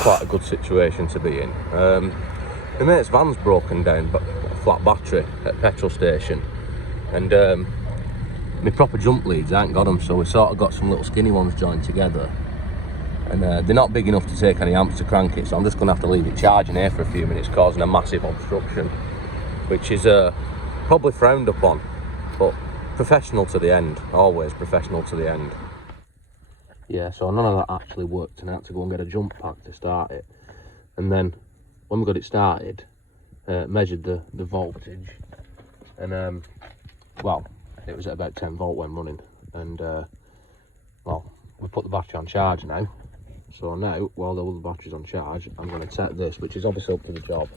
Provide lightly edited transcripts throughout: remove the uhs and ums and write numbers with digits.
quite a good situation to be in. My mate's van's broken down, but a flat battery at a petrol station, and my proper jump leads, I ain't got them, so we sort of got some little skinny ones joined together, and they're not big enough to take any amps to crank it, so I'm just going to have to leave it charging here for a few minutes, causing a massive obstruction, which is probably frowned upon, but professional to the end, always professional to the end. Yeah, so none of that actually worked, and I had to go and get a jump pack to start it, and then when we got it started, measured the voltage, and well, it was at about 10 volt when running, and well, we put the battery on charge now. So now, while the other battery's on charge, I'm going to test this, which is obviously up to the job.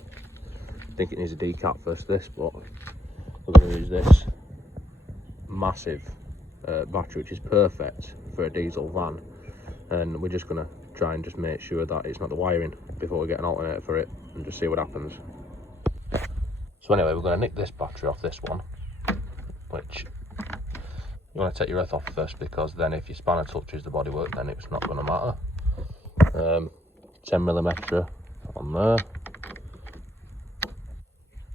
I think it needs a decap first, this, but we're going to use this massive battery, which is perfect for a diesel van, and we're just going to try and just make sure that it's not the wiring before we get an alternator for it, and just see what happens. So anyway, we're going to nick this battery off this one, which you want to take your earth off first, because then if your spanner touches the bodywork, then it's not going to matter. 10mm on there,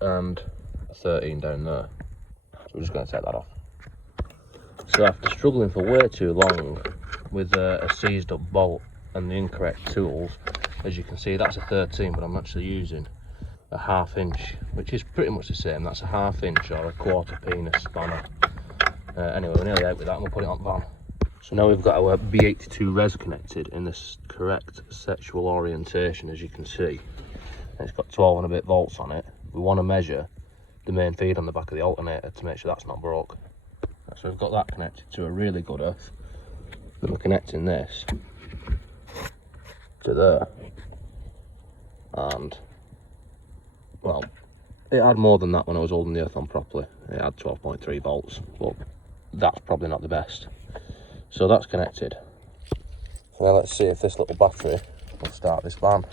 and a 13 down there. So we're just going to take that off. So after struggling for way too long with a seized up bolt and the incorrect tools, as you can see, that's a 13, but I'm actually using a 1/2 inch, which is pretty much the same. That's a 1/2 inch or a 1/4 penis spanner. Anyway, we're nearly out with that, and we'll put it on the van. So now we've got our B82 res connected in this correct sexual orientation, as you can see. And it's got 12 and a bit volts on it. We want to measure the main feed on the back of the alternator to make sure that's not broke. So we've got that connected to a really good earth. Then we're connecting this to there, and well, it had more than that when I was holding the earth on properly. It had 12.3 volts, but that's probably not the best. So that's connected. So now let's see if this little battery will start this van.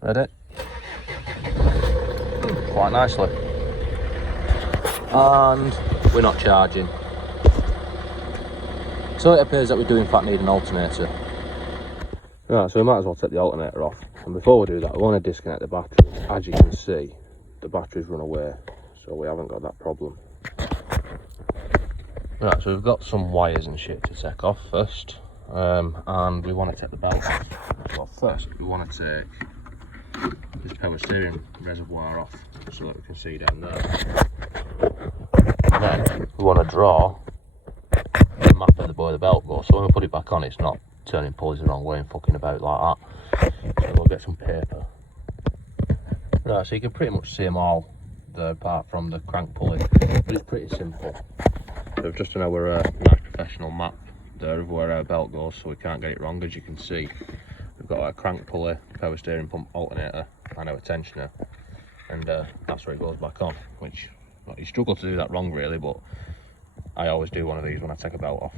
Ready? Quite nicely. And we're not charging. So it appears that we do in fact need an alternator. Right, so we might as well take the alternator off. And before we do that, we want to disconnect the battery. As you can see, the battery's run away, so we haven't got that problem. Right, so we've got some wires and shit to take off first, and we want to take the belt off. Well, first we want to take this power steering reservoir off, so that we can see down there. And then we want to draw the map of the way the belt goes, so when we put it back on, it's not turning pulleys the wrong way and fucking about like that. So we'll get some paper. Right, so you can pretty much see them all there, apart from the crank pulley, but it's pretty simple. So we've just done our nice professional map there of where our belt goes, so we can't get it wrong. As you can see, we've got our crank pulley, power steering pump, alternator, and our tensioner, and that's where it goes back on, which, well, you struggle to do that wrong really, but I always do one of these when I take a belt off.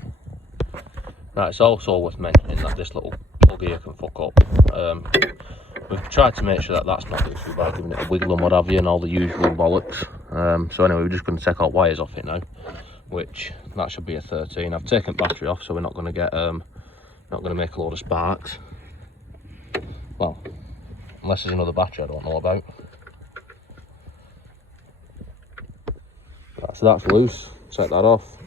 Right, it's also worth mentioning that this little plug here can fuck up. We've tried to make sure that that's not the issue by giving it a wiggle and what have you, and all the usual bollocks. So anyway, we're just going to take all wires off it now, which that should be a 13. I've taken battery off, so we're not going to get not going to make a load of sparks. Well, unless there's another battery I don't know about. Right, so that's loose. Take that off.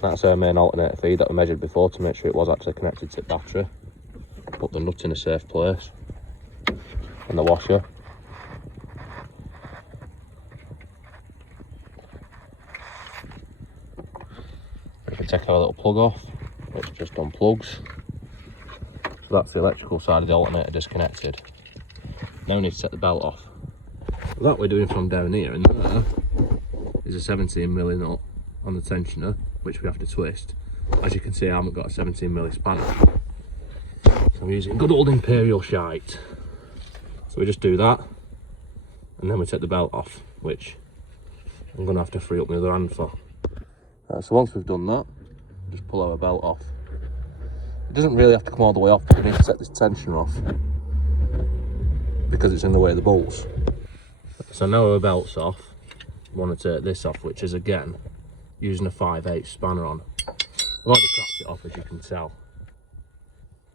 That's our main alternator feed that we measured before to make sure it was actually connected to the battery. Put the nut in a safe place, and the washer. We can take our little plug off, which just unplugs. So that's the electrical side of the alternator disconnected. Now we need to set the belt off. That we're doing from down here, and there is a 17mm nut on the tensioner, which we have to twist. As you can see, I haven't got a 17mm spanner, so I'm using good old Imperial shite. So we just do that, and then we take the belt off, which I'm going to have to free up my other hand for. So once we've done that, just pull our belt off. It doesn't really have to come all the way off, but we need to set this tensioner off because it's in the way of the bolts. So now our belt's off, want to take this off, which is again using a 5/8 spanner on. I've already cracked it off, as you can tell.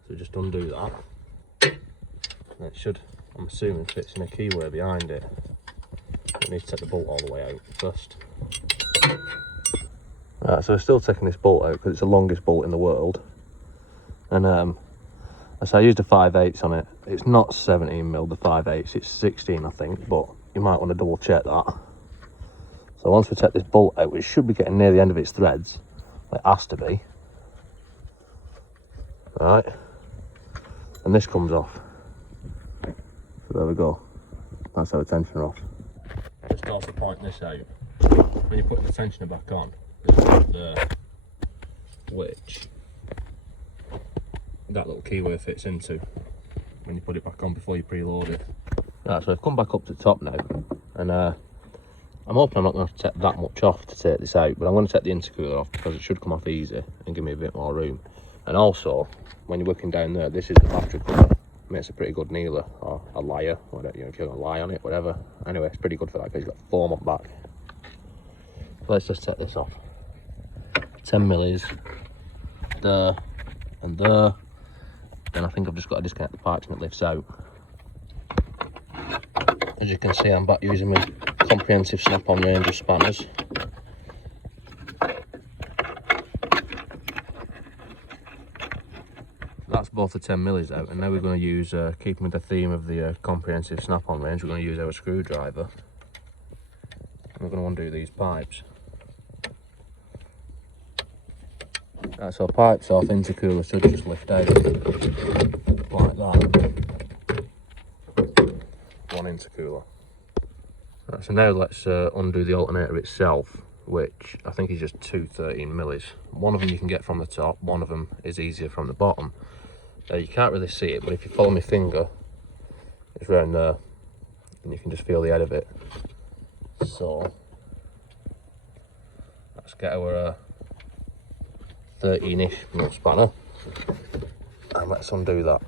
So just undo that. And it should, I'm assuming, fits in a keyway behind it. I need to take the bolt all the way out first. Right, so we're still taking this bolt out because it's the longest bolt in the world. And so I used a 5/8 on it. It's not 17mm, the 5/8, it's 16 I think, but you might want to double check that. So once we take this bolt out, which should be getting near the end of its threads, it has to be. Right, and this comes off. So there we go. That's how the tensioner off. Just also point this out. When you put the tensioner back on, there's one there, which that little keyway fits into when you put it back on before you preload it. Right, so I've come back up to the top now, and I'm hoping I'm not going to take that much off to take this out, but I'm going to take the intercooler off because it should come off easy and give me a bit more room. And also, when you're working down there, this is the battery cover. Makes a pretty good kneeler, or a liar, whatever, you know, if you're going to lie on it, whatever. Anyway, it's pretty good for that because it's got foam up back. Let's just take this off. 10mm there and there. Then I think I've just got to disconnect the pipes and it lifts out. As you can see, I'm back using my comprehensive snap-on range of spanners. That's both the 10mm out, and now we're going to use, keeping with the theme of the comprehensive snap-on range, we're going to use our screwdriver. And we're going to undo these pipes. Right, so pipes off, intercooler should just lift out like that. One intercooler. Right, so now let's undo the alternator itself, which I think is just two 13mm. One of them you can get from the top, one of them is easier from the bottom. You can't really see it, but if you follow my finger, it's around there, and you can just feel the head of it. So let's get our 13-ish mil spanner, and let's undo that.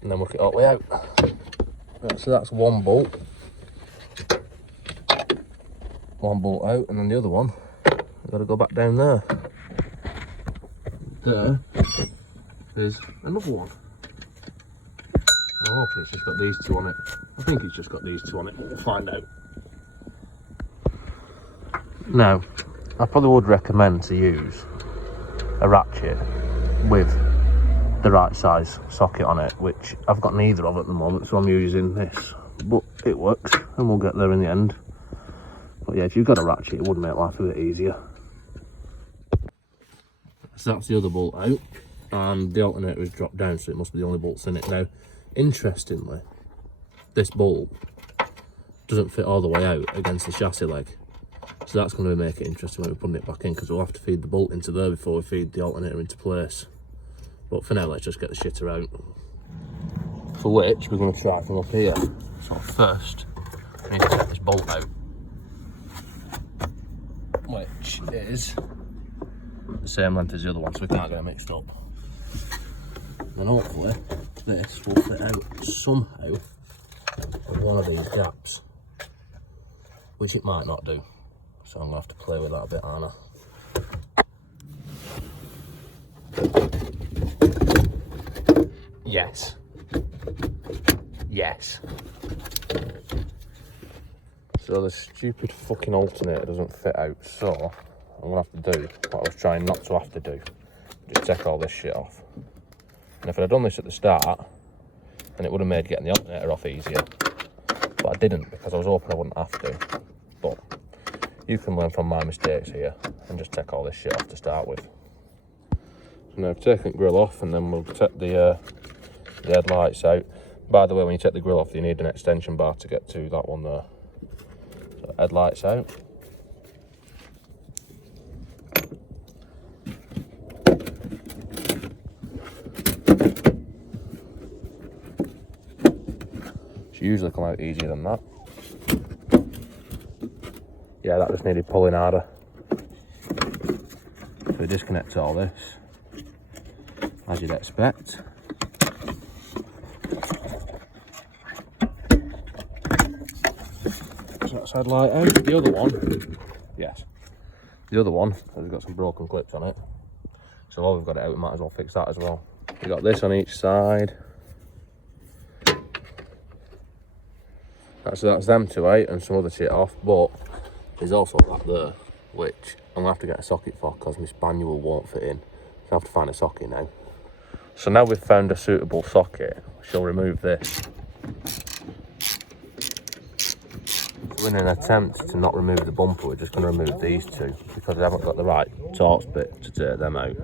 And then work it all the way out. Right, so that's one bolt out, and then the other one, I've got to go back down there. There's another one. I'm hoping it's just got these two on it. I think it's just got these two on it, but we'll find out. Now, I probably would recommend to use a ratchet with the right size socket on it, which I've got neither of at the moment, so I'm using this. But it works, and we'll get there in the end. But yeah, if you've got a ratchet, it would make life a bit easier. So that's the other bolt out, and the alternator is dropped down, so it must be the only bolts in it. Now, interestingly, this bolt doesn't fit all the way out against the chassis leg, so that's going to make it interesting when we're putting it back in, because we'll have to feed the bolt into there before we feed the alternator into place. But for now, let's just get the shitter out, for which we're going to try from up here. So first, we need to take this bolt out, which is the same length as the other one, so we can't get it mixed up. And hopefully this will fit out somehow in one of these gaps, which it might not do, so I'm going to have to play with that a bit, aren't I? Yes. Yes. So the stupid fucking alternator doesn't fit out, so I'm going to have to do what I was trying not to have to do. Just take all this shit off. And if I'd have done this at the start, then it would have made getting the alternator off easier. But I didn't, because I was hoping I wouldn't have to. But you can learn from my mistakes here and just take all this shit off to start with. So now I've taken the grill off, and then we'll take the headlights out. By the way, when you take the grill off, you need an extension bar to get to that one there. So headlights out. Should usually come out easier than that. Yeah, that just needed pulling harder. So we disconnect all this. as you'd expect. So that side light out. The other one, yes, the other one has got some broken clips on it. So while we've got it out, we might as well fix that as well. We've got this on each side. That's them two out and some other shit off, but there's also that there, which I'm gonna have to get a socket for because my spaniel won't fit in. So I have to find a socket now. So now we've found a suitable socket, she'll remove this. So in an attempt to not remove the bumper, we're just going to remove these two because we haven't got the right Torx bit to take them out.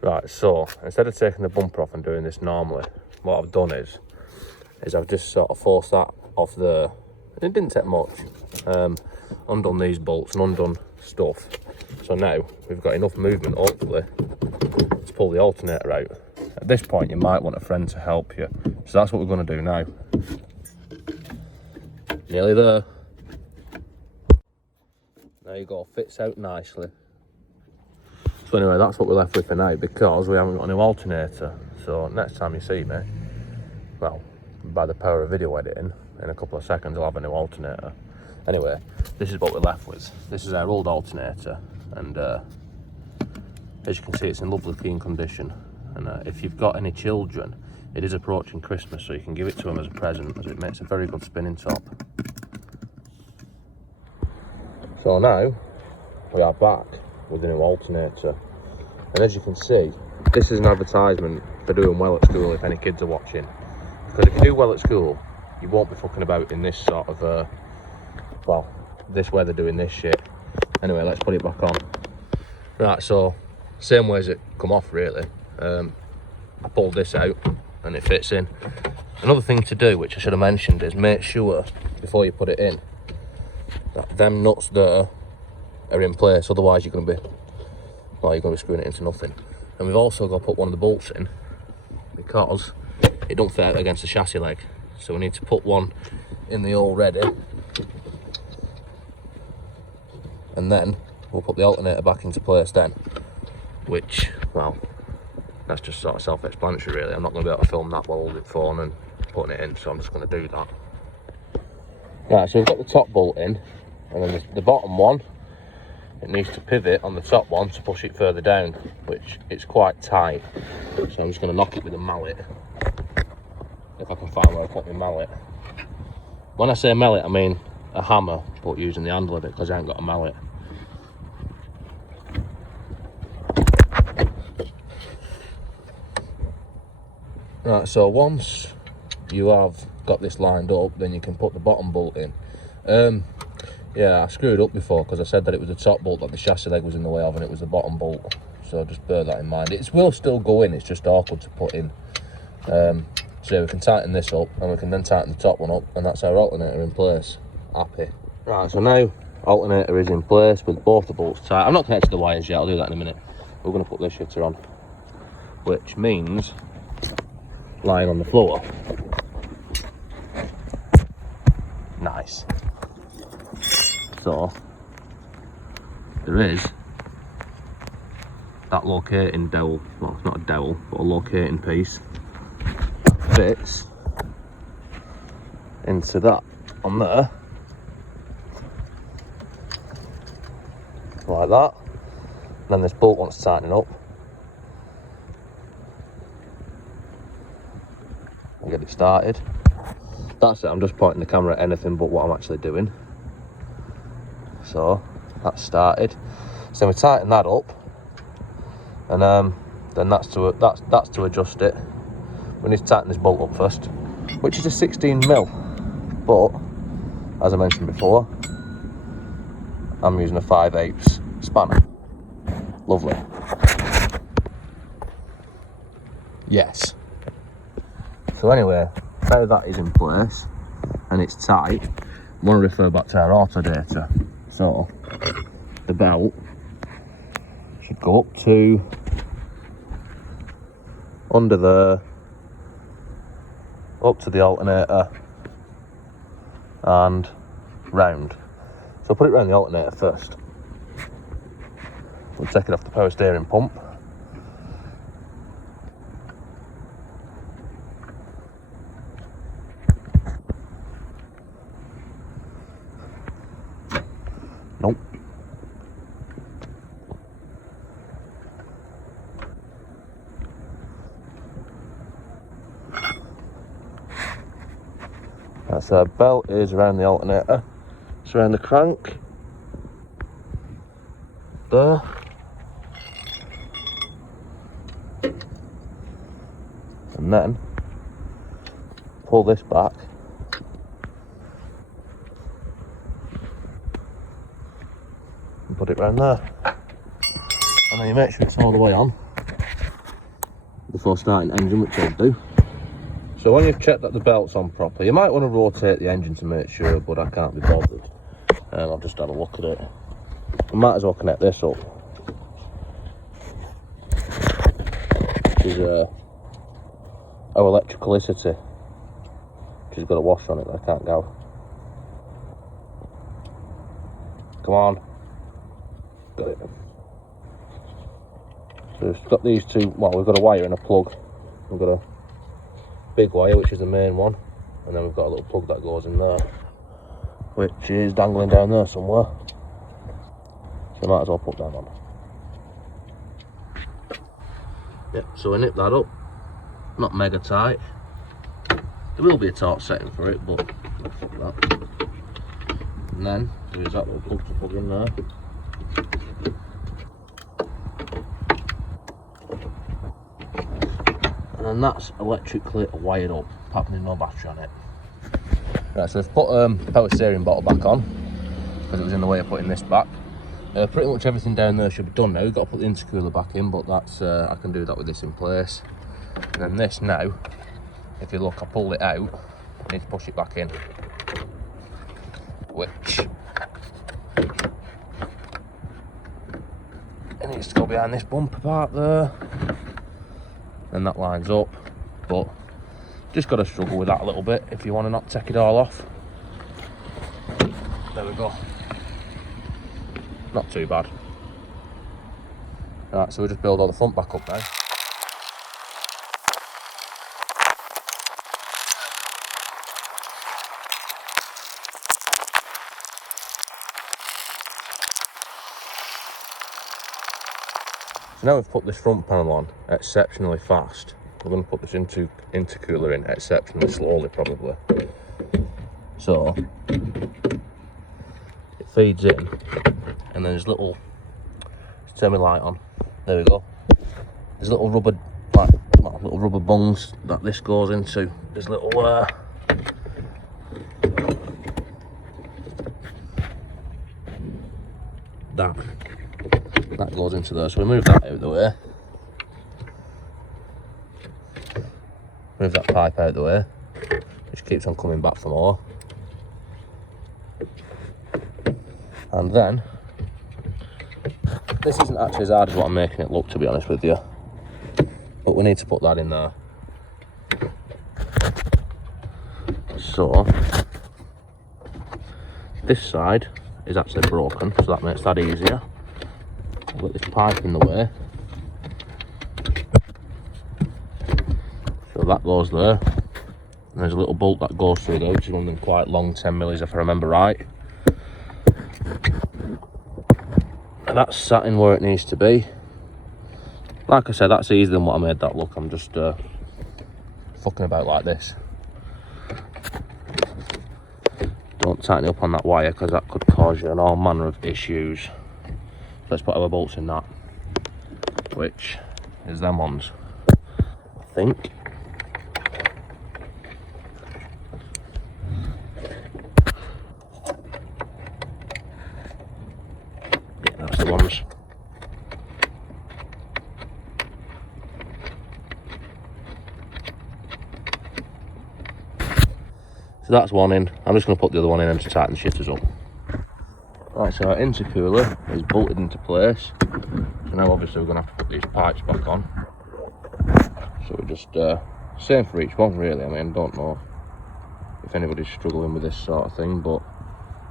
Right, so instead of taking the bumper off and doing this normally, what I've done is I've just sort of forced that off there. It didn't take much. Undone these bolts and undone stuff. So now we've got enough movement, hopefully, to pull the alternator out. At this point, you might want a friend to help you. So that's what we're going to do now. Nearly there. There you go, fits out nicely. So anyway, that's what we're left with for now because we haven't got a new alternator. So next time you see me, well, by the power of video editing, in a couple of seconds I'll have a new alternator. Anyway, this is what we're left with. This is our old alternator, and as you can see, it's in lovely clean condition. And if you've got any children, it is approaching Christmas, so you can give it to them as a present, as it makes a very good spinning top. So now we are back with the new alternator, and as you can see, this is an advertisement for doing well at school if any kids are watching. Because if you do well at school, you won't be fucking about in this sort of well, this weather doing this shit. Anyway, let's put it back on. Right, so same way as it come off really. I pulled this out and it fits in. Another thing to do, which I should have mentioned, is make sure before you put it in that them nuts there are in place, otherwise you're going to be screwing it into nothing. And we've also got to put one of the bolts in because it don't fit out against the chassis leg, so we need to put one in the hole ready, and then we'll put the alternator back into place then, which, well, that's just sort of self-explanatory really. I'm not going to be able to film that while holding the phone and putting it in, so I'm just going to do that. Right, so we've got the top bolt in, and then the bottom one, it needs to pivot on the top one to push it further down, which it's quite tight, so I'm just going to knock it with a mallet, if I can find where I put my mallet. When I say mallet, I mean a hammer, but using the handle of it because I ain't got a mallet. Right, so once you have got this lined up, then you can put the bottom bolt in. Yeah, I screwed up before because I said that it was the top bolt that the chassis leg was in the way of, and it was the bottom bolt. So just bear that in mind. It will still go in, it's just awkward to put in. So yeah, we can tighten this up, and we can then tighten the top one up, and that's our alternator in place. Happy. Right, so now alternator is in place with both the bolts tight. I'm not connected to the wires yet, I'll do that in a minute. We're going to put this shitter on, which means lying on the floor. Nice. So there is that locating dowel, well, it's not a dowel, but a locating piece that fits into that on there, like that. And then this bolt wants tightening up. I'll get it started. That's it, I'm just pointing the camera at anything but what I'm actually doing. So that's started. So we tighten that up, and then that's to adjust it. We need to tighten this bolt up first, which is a 16mm, but as I mentioned before, I'm using a 5/8 spanner. Lovely. Yes. So anyway, now that is in place and it's tight, I want to refer back to our auto data. So the belt should go up to under there, up to the alternator and round. So I'll put it round the alternator first. We'll take it off the power steering pump. Right, so our belt is around the alternator. It's around the crank. There. And then pull this back. And put it round there. And then you make sure it's all the way on before starting the engine, which I'll do. So when you've checked that the belt's on properly, you might want to rotate the engine to make sure, but I can't be bothered. I've just had a look at it. I might as well connect this up. This is our electricalicity, which has got a wash on it that I can't go. Come on. Got it. So we've got these two, well, we've got a wire and a plug. We've got a big wire, which is the main one, and then we've got a little plug that goes in there, which is dangling down there somewhere. So I might as well put that on. Yep, so we nip that up. Not mega tight. There will be a torque setting for it, but fuck that. And then there's that little plug to plug in there. And that's electrically wired up, apart from there's no battery on it. Right, so we've put the power steering bottle back on, because it was in the way of putting this back. Pretty much everything down there should be done now. We've got to put the intercooler back in, but that's I can do that with this in place. And then this now, if you look, I pulled it out, I need to push it back in, which it needs to go behind this bumper part there. And that lines up, but just got to struggle with that a little bit if you want to not take it all off. There we go. Not too bad. Right, so we just build all the front back up now. So now we've put this front panel on exceptionally fast. We're going to put this intercooler in exceptionally slowly, probably. So it feeds in, and then there's little, let's turn my light on. There we go. There's little rubber, little rubber bungs that this goes into. There's little that goes into there. So we move that out of the way. Move that pipe out of the way, which keeps on coming back for more. And then, this isn't actually as hard as what I'm making it look, to be honest with you, but we need to put that in there. So, this side is actually broken, so that makes that easier. I've got this pipe in the way. So that goes there. And there's a little bolt that goes through there, which is one of them quite long 10mm if I remember right. And that's sat in where it needs to be. Like I said, that's easier than what I made that look. I'm just fucking about like this. Don't tighten it up on that wire, because that could cause you all manner of issues. Let's put our bolts in that, which is them ones, I think. Yeah, that's the ones. So that's one in. I'm just going to put the other one in and to tighten the shifters up. Right, so our intercooler is bolted into place. So now obviously we're going to have to put these pipes back on. So we're just, same for each one really. I mean, don't know if anybody's struggling with this sort of thing, but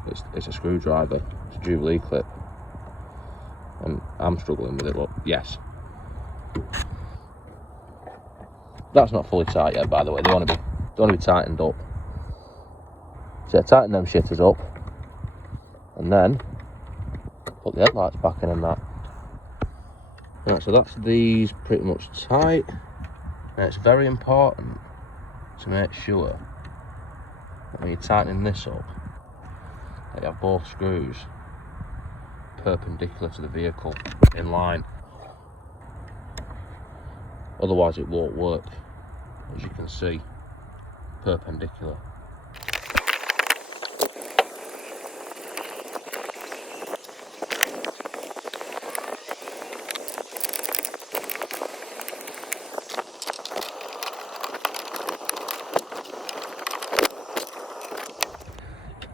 it's a screwdriver, it's a Jubilee clip. And I'm struggling with it, look, yes. That's not fully tight yet, by the way, they want to be tightened up. So I tighten them shifters up, and then put the headlights back in and that. Right, so that's these pretty much tight. Now it's very important to make sure when you're tightening this up, that you have both screws perpendicular to the vehicle in line. Otherwise it won't work, as you can see, perpendicular.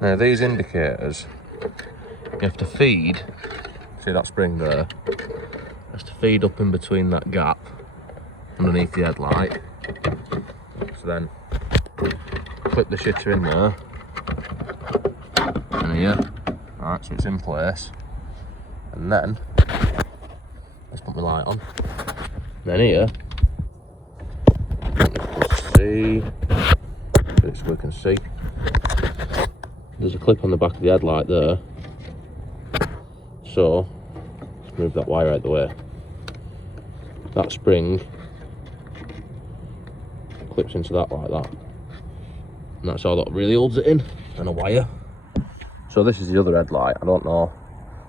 Now these indicators, you have to feed, see that spring there, has to feed up in between that gap underneath the headlight. So then clip the shitter in there and here, alright, so it's in place. And then let's put my light on. Then here, see, so we can see, there's a clip on the back of the headlight there. So let's move that wire out of the way. That spring clips into that like that, and that's all that really holds it in, and a wire. So this is the other headlight. I don't know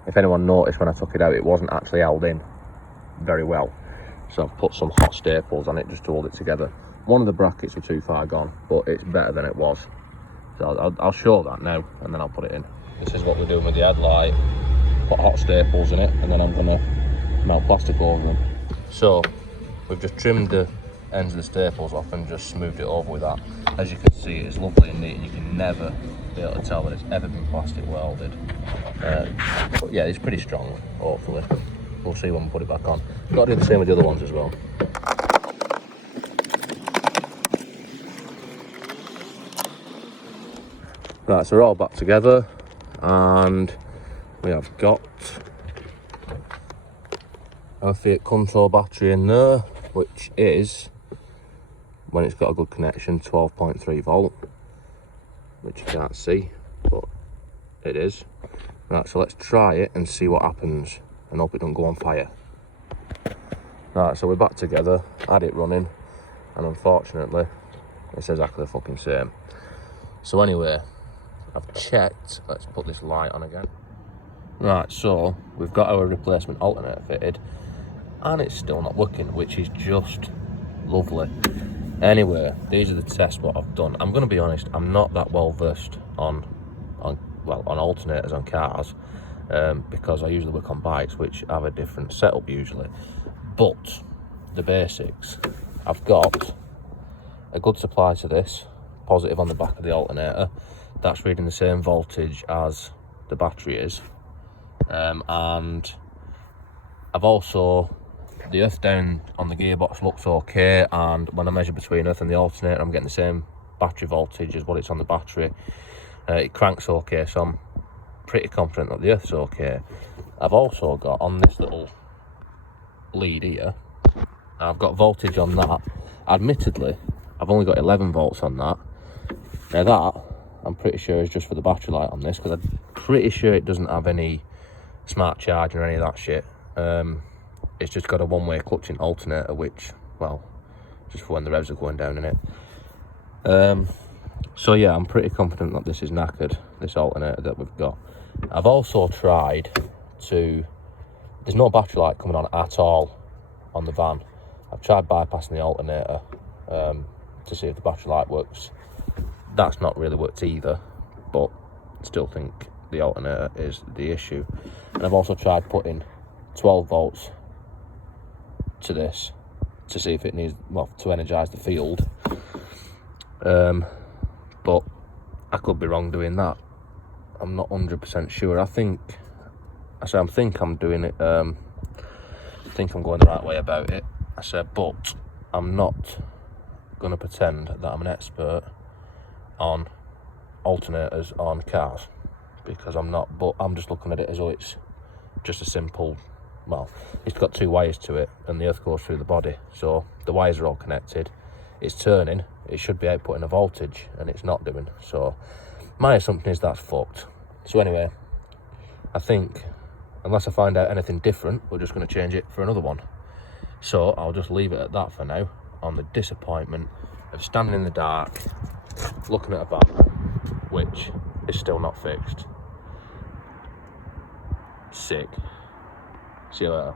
if anyone noticed when I took it out, it wasn't actually held in very well, so I've put some hot staples on it just to hold it together. One of the brackets were too far gone, but it's better than it was, so I'll show that now and then I'll put it in. This is what we're doing with the headlight. Put hot staples in it and then I'm gonna melt plastic over them. So we've just trimmed the ends of the staples off and just smoothed it over with that. As you can see, it's lovely and neat, and you can never be able to tell that it's ever been plastic welded. But yeah, it's pretty strong, hopefully. We'll see when we put it back on. Got to do the same with the other ones as well. Right, so we're all back together, and we have got our Fiat Control battery in there, which is, when it's got a good connection, 12.3 volt, which you can't see, but it is. Right, so let's try it and see what happens, and hope it don't go on fire. Right, so we're back together, had it running, and unfortunately, it's exactly the fucking same. So anyway, I've checked, let's put this light on again. Right, so we've got our replacement alternator fitted, and it's still not working, which is just lovely. Anyway, these are the tests what I've done. I'm going to be honest, I'm not that well versed on alternators on cars, because I usually work on bikes, which have a different setup usually. But the basics, I've got a good supply to this, positive on the back of the alternator. That's reading the same voltage as the battery is, and I've also, the earth down on the gearbox looks okay, and when I measure between earth and the alternator, I'm getting the same battery voltage as what it's on the battery. It cranks okay, so I'm pretty confident that the earth's okay. I've also got on this little lead here, I've got voltage on that. Admittedly, I've only got 11 volts on that. Now that, I'm pretty sure is just for the battery light on this, because I'm pretty sure it doesn't have any smart charging or any of that shit. It's just got a one-way clutching alternator, which, well, just for when the revs are going down in it. So yeah, I'm pretty confident that this is knackered, this alternator that we've got. I've also tried to, there's no battery light coming on at all on the van. I've tried bypassing the alternator to see if the battery light works. That's not really worked either, but still think the alternator is the issue. And I've also tried putting 12 volts to this to see if it needs, well, to energise the field. But I could be wrong doing that. I'm not 100% sure. I think I'm doing it, I think I'm going the right way about it. I said, but I'm not going to pretend that I'm an expert on alternators on cars, because I'm not, but I'm just looking at it as though it's just a simple, well, it's got two wires to it and the earth goes through the body, so the wires are all connected, it's turning, it should be outputting a voltage, and it's not doing. So my assumption is that's fucked. So anyway, I think unless I find out anything different, we're just going to change it for another one. So I'll just leave it at that for now, on the disappointment of standing in the dark looking at a van which is still not fixed. Sick. See you later.